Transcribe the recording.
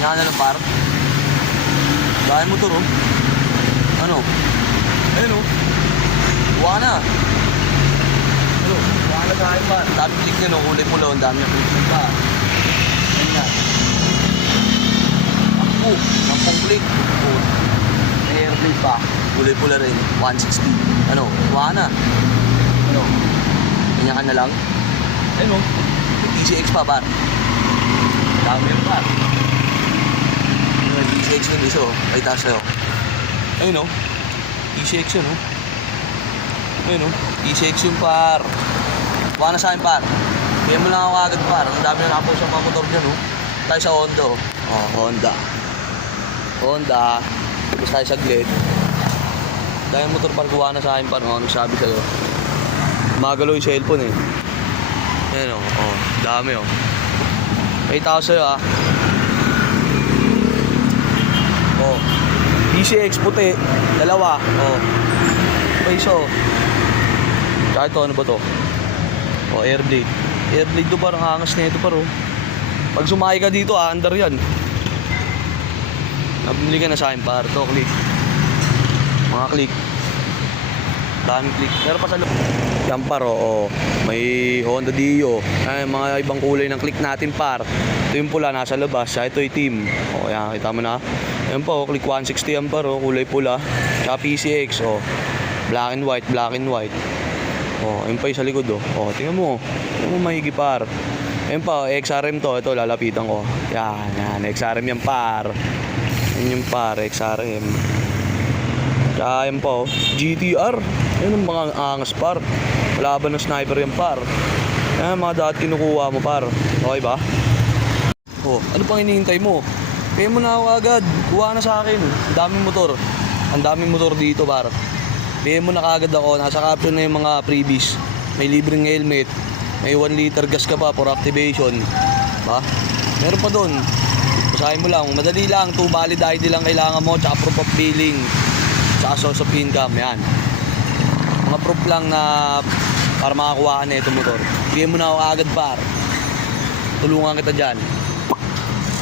Tingnan na lang par. Dahil mo to, oh. Ano? Ayun, oh. Buwa na. Ano? Buwa na dahil par. Dami click niya, no? Kulay pula. Ang dami yung click pa. Ayun na. Ako. 10 click. Oh. May airplay pa. Kulay pula rin. 160. Ano? Buwa na. Ano? Ganyan ka na lang. Ayun, oh. May TCX pa, par. Dami yun, par. May TCX yun, iso. Ay, taas sa'yo. Ayun, oh. TCX yun, oh. Ayun, oh. TCX yun, par. Buka na sa akin, par. Kaya mo lang ako agad, par. Ang dami na nakapost ang mga motor dyan, oh. Tayo sa Honda, oh. Oh, Honda. Honda. Tapos tayo sa Glade. Dahil motor, par, kuha na sa akin, par. Ano sabi sa'yo? Magalaw yung cellphone, eh. Ayun, oh. Oh, dami, oh. May tao sa'yo, ah. Oh. DCX puti. Dalawa. Oh. Peso. Tsaka ito, ano ba to? Oh, airblade. Airblade to, parang angas na ito, paro. Pag sumakay ka dito, under yan. Nabili ka na sa akin, par. Ito, click. Mga click. Daming click. Pero pa sa loob. Yan, par, oh. May Honda Dio. Ay, mga ibang kulay ng click natin, par. Ito yung pula, nasa labas. Ito yung team. Oh, yan, kita mo na. Ayan po, click 160 yan, par, oh. Kulay pula. Tsaka PCX, oh. Black and white, black and white. Oh, ayun pa yung sa likod, oh. Oh, tingnan mo. Tingnan mo mahigi, par. Ayun pa, XRM to. Ito, lalapitan ko. Yan, yan. XRM yan, par. Yan yung par, XRM. Tsaka yan pa, oh. GTR. Ayun ang mga angas, par. Laban ng sniper yan, par. Yan, mga dati kinukuha mo, par. Okay ba? Oh, ano pang hinihintay mo? Kaya mo na ako agad. Kuha na sa akin. Ang daming motor. Ang daming motor dito, par. Kaya mo na kagad ako. Nasa caption na yung mga freebies. May libreng helmet. May 1 liter gas ka pa for activation. Ba? Meron pa doon. Basahin mo lang. Madali lang. 2 valid ID lang kailangan mo. Tsaka proof of billing. Tsaka source of income. Yan. Mga proof lang na para makakuha ka na itong motor. Kaya mo na ako agad, par. Tulungan kita dyan.